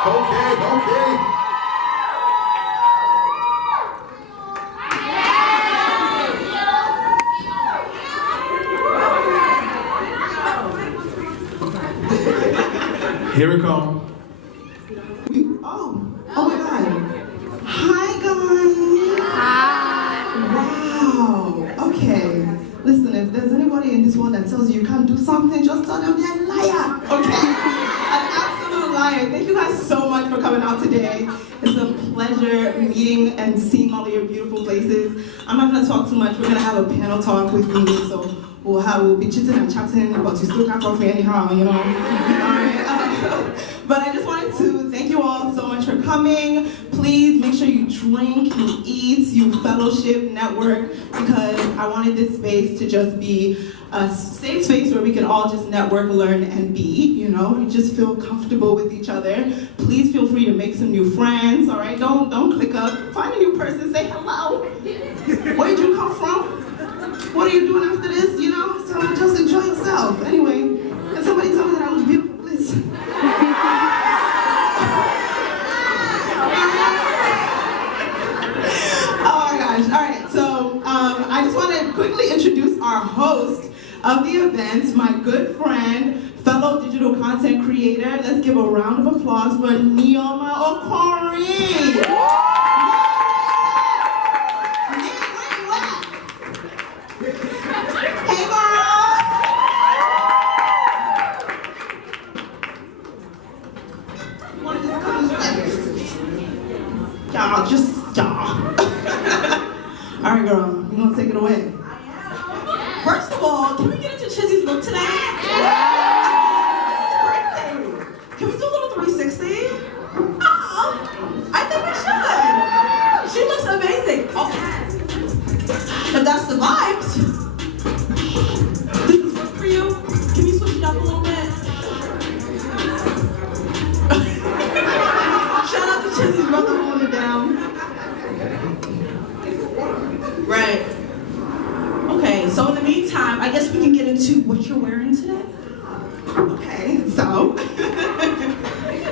Okay, okay. Here we come. Oh my God. Hi guys. Hi. Wow. Okay. Listen, if there's anybody in this world that tells you can't do something, just tell them they're a liar. Okay? An absolute liar. Thank you guys so much for coming out today. It's a pleasure meeting and seeing all of your beautiful places. I'm not gonna talk too much. We're gonna have a panel talk with me, so we'll be chitting and chatting, but you still can't talk me anyhow, you know. Alright. But I just wanted to thank you all so much for coming. Please make sure you drink, you eat, you fellowship, network, because I wanted this space to just be a safe space where we can all just network, learn, and be, you know. We just feel comfortable with each other. Please feel free to make some new friends, all right? Don't click up. Find a new person, say hello. Where did you come from? What are you doing after this, you know? So just enjoy yourself. Anyway, can somebody tell me that I was beautiful, please? Oh my gosh, all right, so I just want to quickly introduce our host of the event, my good friend, fellow digital content creator. Let's give a round of applause for Neoma Okori. All right, girl, you want to take it away? First of all, can we get into Chizzy's look today? Can we do a little 360? Oh, I think we should. She looks amazing. Okay. If that's the vibes, does this work for you? Can you switch it up a little bit? Shout out to Chizzy's brother holding it down. Right. Okay, so in the meantime, I guess we can get into what you're wearing today. Okay, so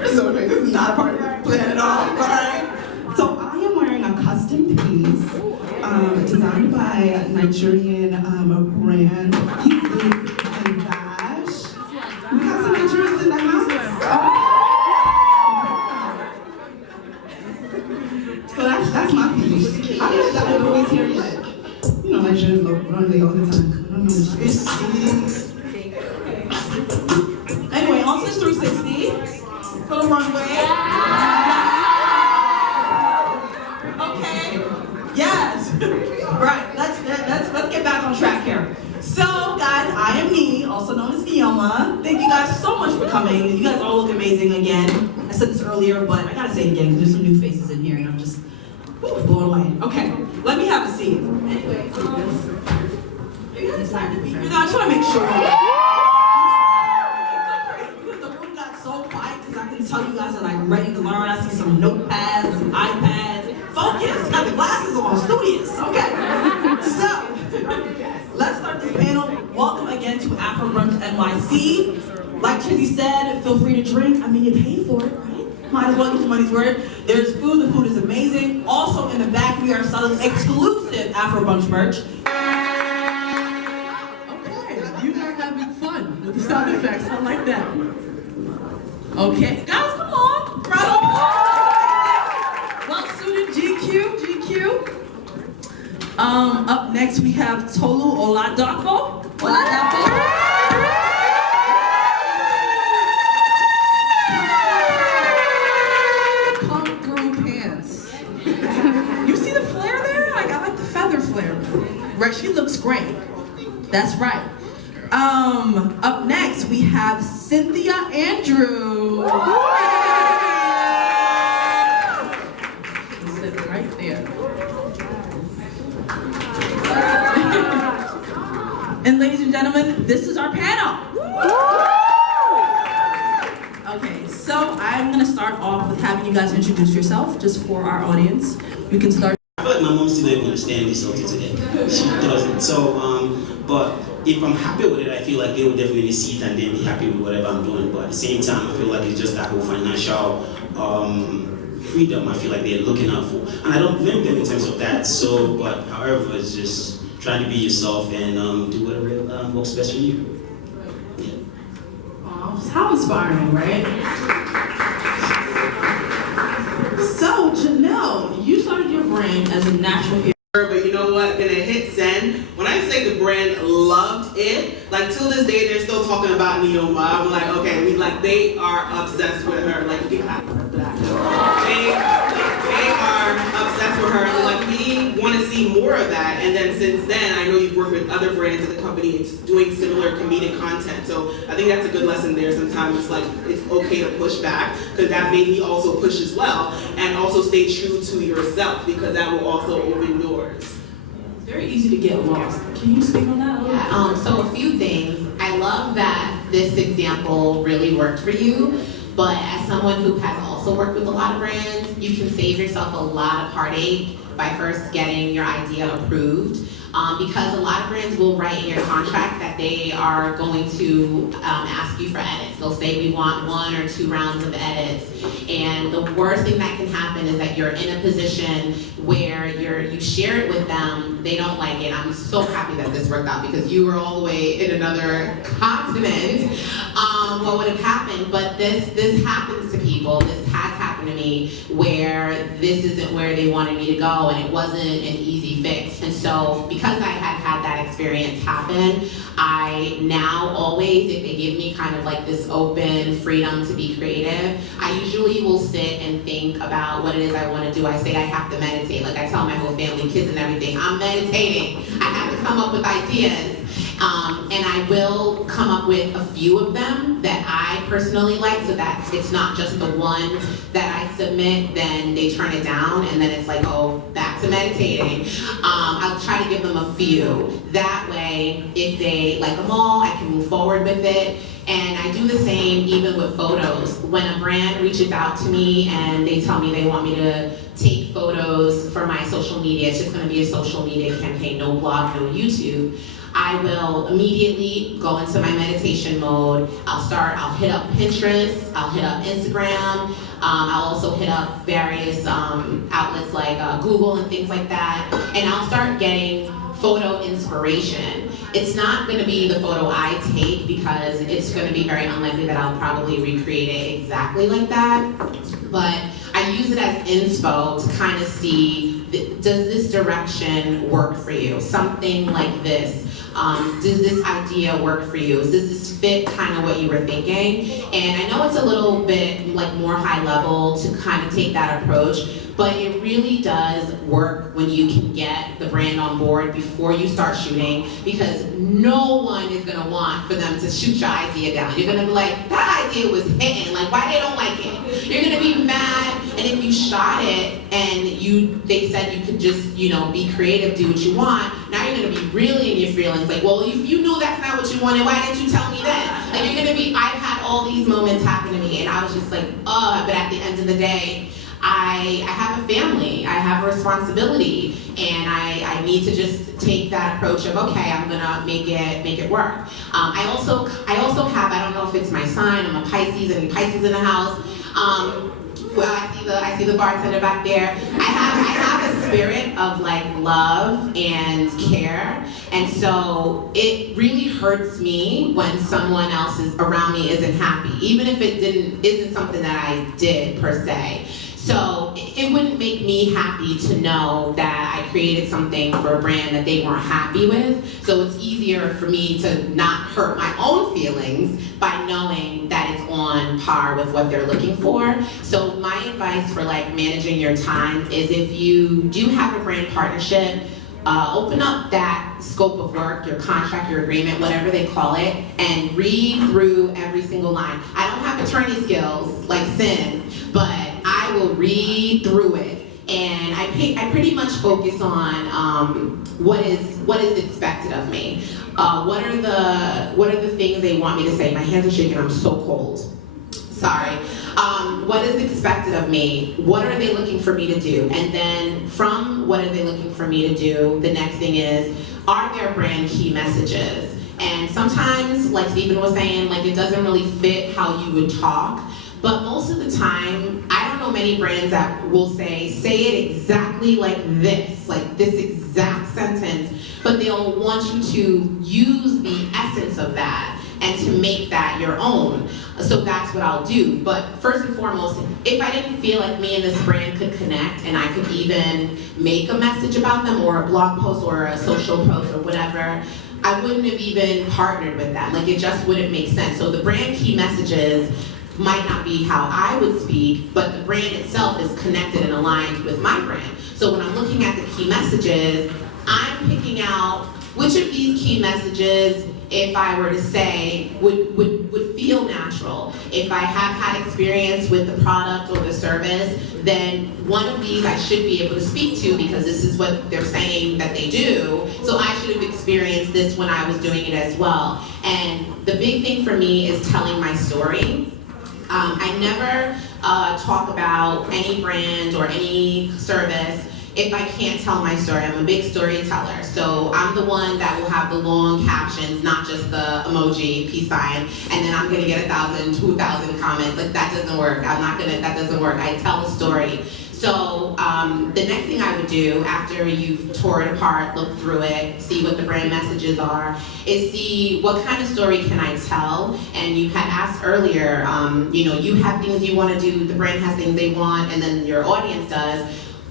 this is not a part of the plan at all, alright? So I am wearing a custom piece designed by a Nigerian brand, Easy and Dash. We got some Nigerians in the house. So that's my piece. I don't know if that was always here yet. You know, Nigerians love runway all the time. I don't know. Anyway, on to this 360 for the runway. Okay. Yes. Right. Let's get back on track here. So, guys, I am Nee, also known as Neoma. Thank you guys so much for coming. You guys all look amazing again. I said this earlier, but I gotta say it again because there's some new faces in here, and I'm just blown away. Okay, let me have a seat. Anyway, you guys excited to be here? I just want to make sure. Because the room got so quiet, because I can tell you guys are like ready to learn. I see some notepads, some iPads. Focus, got the glasses on, studious. Okay, so let's start this panel. Welcome again to Afro Brunch NYC. Like Chizzy said, feel free to drink. I mean, you paid for it, right? Might as well get your money's worth. There's food, the food is amazing. Also in the back, we are selling exclusive Afro Brunch merch. Okay, you are having fun with the sound effects. I like that. Okay, guys, come on. Round of applause. Well suited, GQ. Up next, we have Tolu Oladapo. Right, she looks great. That's right. Up next we have Cynthia Andrew. Sit right there. And ladies and gentlemen, this is our panel. Okay, so I'm gonna start off with having you guys introduce yourself, just for our audience. You can start. I feel like my mom still doesn't understand this until today. She doesn't. So, but if I'm happy with it, I feel like they will definitely see it and then be happy with whatever I'm doing. But at the same time, I feel like it's just that whole financial freedom I feel like they're looking out for. And I don't blame them in terms of that. So, but however, it's just trying to be yourself and do whatever works best for you. Yeah. How inspiring, right? So, Janelle, you started your brand as a natural hair. But you know what? When it hit send, when I say the brand loved it, like till this day they're still talking about Neoma. I'm like, okay, they are obsessed with her. Like you can clap for that. They are obsessed with her. And like we want to see more of that. And then since then, I know you've worked with other brands at the company doing similar comedic content. So I think that's a good lesson there. Sometimes it's like it's okay to push back because that made me also push as well, and also stay true to yourself because that will also open doors. It's very easy to get lost. Can you speak on that? Yeah, so a few things. I love that this example really worked for you, but as someone who has also worked with a lot of brands, you can save yourself a lot of heartache by first getting your idea approved. Because a lot of brands will write in your contract that they are going to ask you for edits. They'll say we want 1 or 2 rounds of edits. And the worst thing that can happen is that you're in a position where you share it with them, they don't like it. I'm so happy that this worked out because you were all the way in another continent. What would have happened? But this happens to people. This has happened to me where this isn't where they wanted me to go and it wasn't an easy fix. And so because I had that experience happen, I now always, if they give me kind of like this open freedom to be creative, I usually will sit and think about what it is I want to do. I say I have to meditate. Like I tell my whole family, kids and everything, I'm meditating. I have to come up with ideas. And I will come up with a few of them that I personally like so that it's not just the one that I submit, then they turn it down and then it's like, oh, back to meditating. I'll try to give them a few. That way, if they like them all, I can move forward with it. And I do the same even with photos. When a brand reaches out to me and they tell me they want me to take photos for my social media, it's just gonna be a social media campaign, no blog, no YouTube. I will immediately go into my meditation mode. I'll hit up Pinterest, I'll hit up Instagram, I'll also hit up various outlets like Google and things like that, and I'll start getting photo inspiration. It's not gonna be the photo I take because it's gonna be very unlikely that I'll probably recreate it exactly like that, but I use it as inspo to kind of see, does this direction work for you? Something like this. Does this idea work for you? Does this fit kind of what you were thinking? And I know it's a little bit like more high level to kind of take that approach, but it really does work when you can get the brand on board before you start shooting, because no one is gonna want for them to shoot your idea down. You're gonna be like, that idea was hitting, like why they don't like it? You're gonna be mad, and if you shot it and they said you could just, be creative, do what you want, now you're gonna be really in your feelings, like, well, if you knew that's not what you wanted, why didn't you tell me that? Like you're gonna be, I've had all these moments happen to me, and I was just like, but at the end of the day, I have a family, I have a responsibility, and I need to just take that approach of, okay, I'm gonna make it work. I also have, I don't know if it's my sign, I'm a Pisces, and Pisces in the house. Well, I see the bartender back there. I have a spirit of like love and care, and so it really hurts me when someone else around me isn't happy, even if it isn't something that I did per se. So it wouldn't make me happy to know that I created something for a brand that they weren't happy with. So it's easier for me to not hurt my own feelings by knowing that it's on par with what they're looking for. So my advice for like managing your time is, if you do have a brand partnership, open up that scope of work, your contract, your agreement, whatever they call it, and read through every single line. I don't have attorney skills like Sin, but I will read through it, and I pretty much focus on what is expected of me. What are the things they want me to say? My hands are shaking. I'm so cold. Sorry. What is expected of me? What are they looking for me to do? And then from what are they looking for me to do, the next thing is, are there brand key messages? And sometimes, like Stephen was saying, like it doesn't really fit how you would talk. But most of the time, I know many brands that will say it exactly like this exact sentence, but they'll want you to use the essence of that and to make that your own. So that's what I'll do. But first and foremost, if I didn't feel like me and this brand could connect and I could even make a message about them or a blog post or a social post or whatever, I wouldn't have even partnered with them. Like, it just wouldn't make sense. So the brand key messages might not be how I would speak, but the brand itself is connected and aligned with my brand. So when I'm looking at the key messages, I'm picking out which of these key messages, if I were to say, would feel natural. If I have had experience with the product or the service, then one of these I should be able to speak to because this is what they're saying that they do. So I should have experienced this when I was doing it as well. And the big thing for me is telling my story. I never talk about any brand or any service if I can't tell my story. I'm a big storyteller. So I'm the one that will have the long captions, not just the emoji, peace sign, and then I'm gonna get 1,000, 2,000 comments. Like, that doesn't work. That doesn't work. I tell the story. So the next thing I would do after you've tore it apart, look through it, see what the brand messages are, is see what kind of story can I tell. And you had asked earlier, you have things you want to do, the brand has things they want, and then your audience does.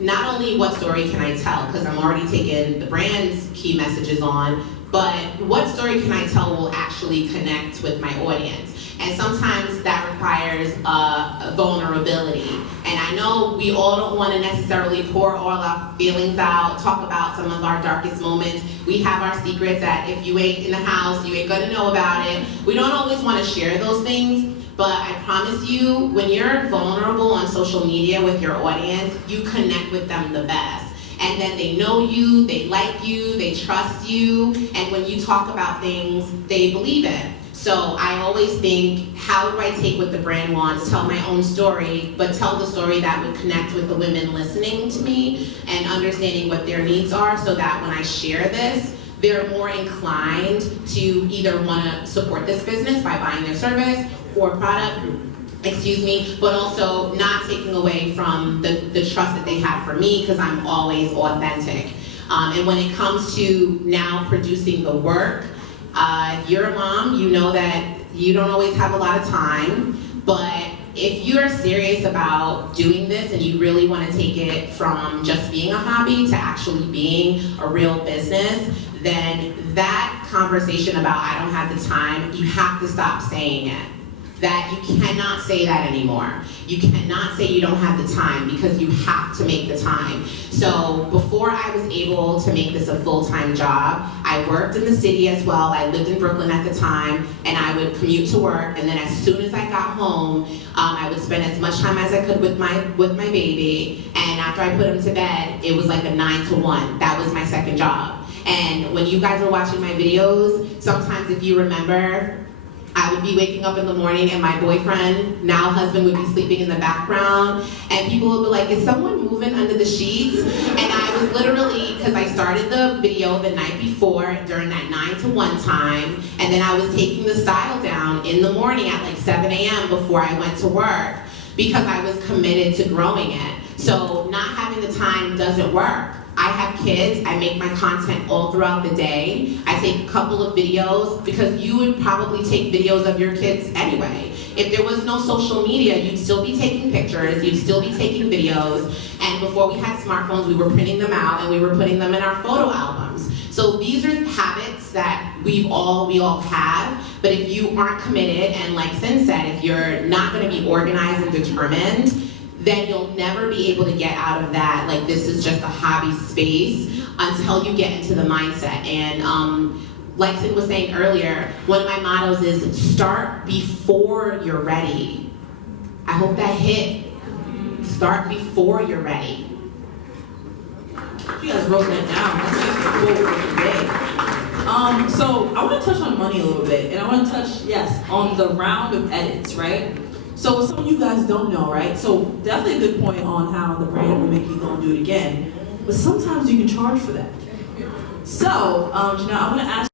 Not only what story can I tell, because I'm already taking the brand's key messages on, but what story can I tell will actually connect with my audience? And sometimes that requires a vulnerability. And I know we all don't want to necessarily pour all our feelings out, talk about some of our darkest moments. We have our secrets that if you ain't in the house, you ain't gonna know about it. We don't always want to share those things. But I promise you, when you're vulnerable on social media with your audience, you connect with them the best. And then they know you, they like you, they trust you, and when you talk about things, they believe it. So I always think, how do I take what the brand wants, tell my own story, but tell the story that would connect with the women listening to me and understanding what their needs are, so that when I share this, they're more inclined to either want to support this business by buying their service or product, but also not taking away from the trust that they have for me, because I'm always authentic. And when it comes to now producing the work, if you're a mom, you know that you don't always have a lot of time, but if you're serious about doing this and you really want to take it from just being a hobby to actually being a real business, then that conversation about I don't have the time, you have to stop saying it. That you cannot say that anymore. You cannot say you don't have the time, because you have to make the time. So before I was able to make this a full-time job, I worked in the city as well. I lived in Brooklyn at the time, and I would commute to work, and then as soon as I got home, I would spend as much time as I could with my baby, and after I put him to bed, it was like a 9 to 1. That was my second job. And when you guys were watching my videos, sometimes if you remember, I would be waking up in the morning and my boyfriend, now husband, would be sleeping in the background, and people would be like, is someone moving under the sheets? And I was literally, because I started the video the night before during that 9 to 1 time, and then I was taking the style down in the morning at like 7 a.m. before I went to work, because I was committed to growing it. So not having the time doesn't work. I have kids, I make my content all throughout the day. I take a couple of videos, because you would probably take videos of your kids anyway. If there was no social media, you'd still be taking pictures, you'd still be taking videos, and before we had smartphones, we were printing them out and we were putting them in our photo albums. So these are habits that we all have, but if you aren't committed, and like Sin said, if you're not gonna be organized and determined, then you'll never be able to get out of that, like this is just a hobby space, until you get into the mindset. And like Sid was saying earlier, one of my mottos is start before you're ready. I hope that hit. Start before you're ready. You guys wrote that down. That's just a quote for today. So I want to touch on money a little bit, and I want to touch, on the round of edits, right? So some of you guys don't know, right? So definitely a good point on how the brand will make you go and do it again. But sometimes you can charge for that. So, Janelle, I want to ask